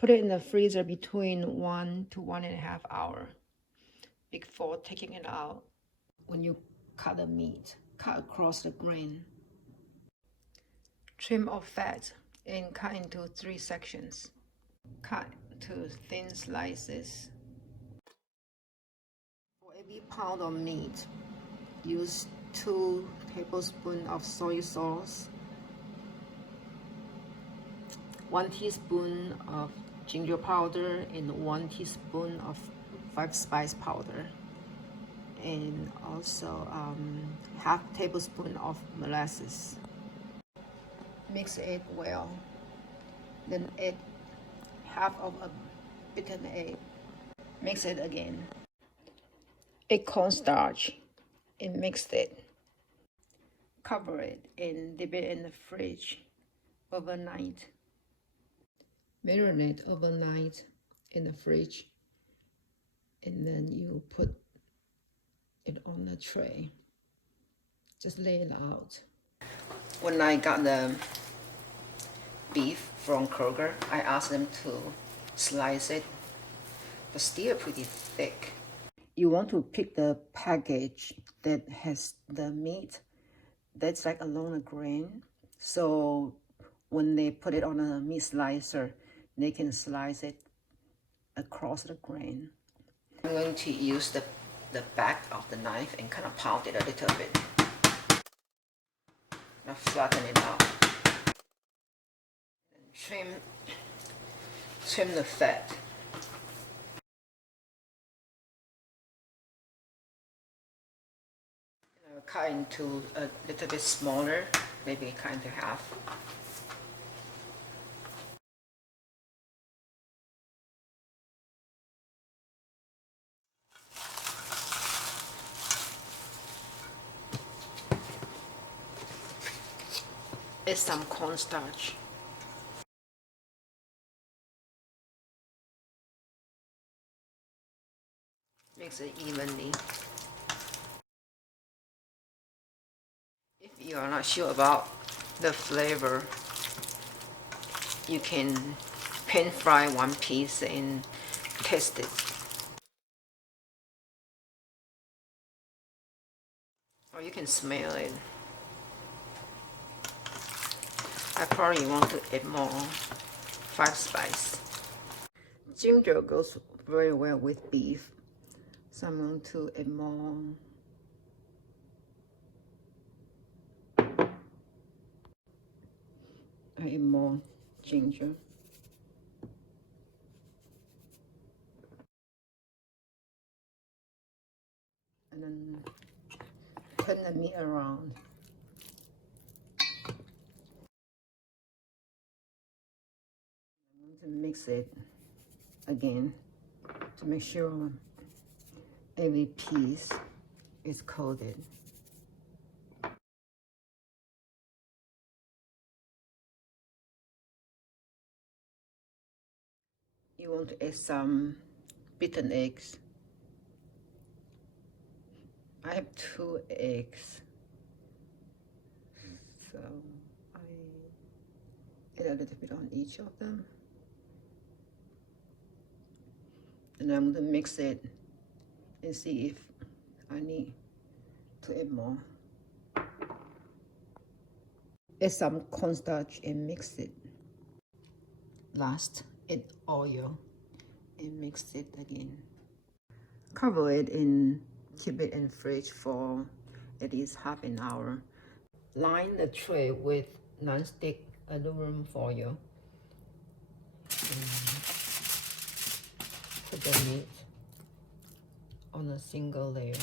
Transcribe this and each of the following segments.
Put it in the freezer between 1 to 1.5 hours before taking it out. When you cut the meat, cut across the grain. Trim off fat and cut into 3 sections. Cut to thin slices. For every pound of meat, use 2 tablespoons of soy sauce, 1 teaspoon of ginger powder, and 1 teaspoon of 5-spice powder, and also half tablespoon of molasses. Mix it well. Then add half of a beaten egg. Mix it again. Add cornstarch and mix it. Cover it and dip it in the fridge overnight. Marinate overnight in the fridge, and then you put it on a tray. Just lay it out. When I got the beef from Kroger, I asked them to slice it, but still pretty thick. You want to pick the package that has the meat that's like along the grain, so when they put it on a meat slicer, they can slice it across the grain. I'm going to use the back of the knife and kind of pound it a little bit. Now flatten it out. And trim the fat. I'll cut into a little bit smaller, maybe cut into half. Add some cornstarch. Mix it evenly. If you are not sure about the flavor, you can pan fry one piece and taste it. Or you can smell it. I probably want to add more 5-spice. Ginger goes very well with beef, so I'm going to add more. I add more ginger. And then turn the meat around. I'm going to mix it again to make sure every piece is coated. You want to add some beaten eggs. I have 2 eggs, so I add a little bit on each of them. And I'm going to mix it and see if I need to add more. Add some cornstarch and mix it. Last, add oil and mix it again. Cover it and keep it in the fridge for at least half an hour. Line the tray with non-stick aluminum foil. Put the meat on a single layer.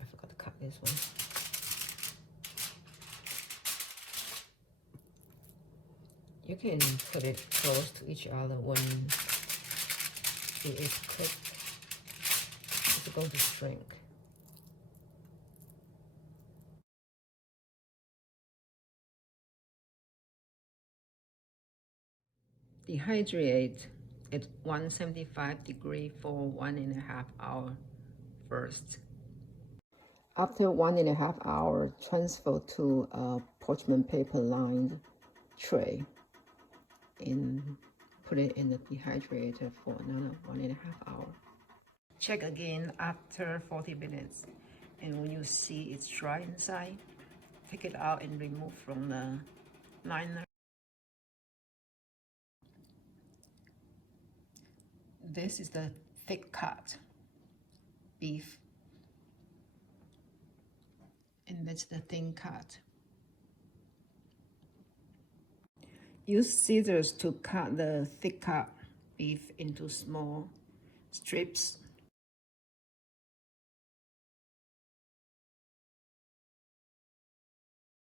I forgot to cut this one. You can put it close to each other when it is cooked. It's going to shrink. Dehydrate at 175 degrees for 1.5 hours first. After 1.5 hours, transfer to a parchment paper lined tray and put it in the dehydrator for another 1.5 hours. Check again after 40 minutes, and when you see it's dry inside, take it out and remove from the liner. This is the thick cut beef, and that's the thin cut. Use scissors to cut the thick cut beef into small strips.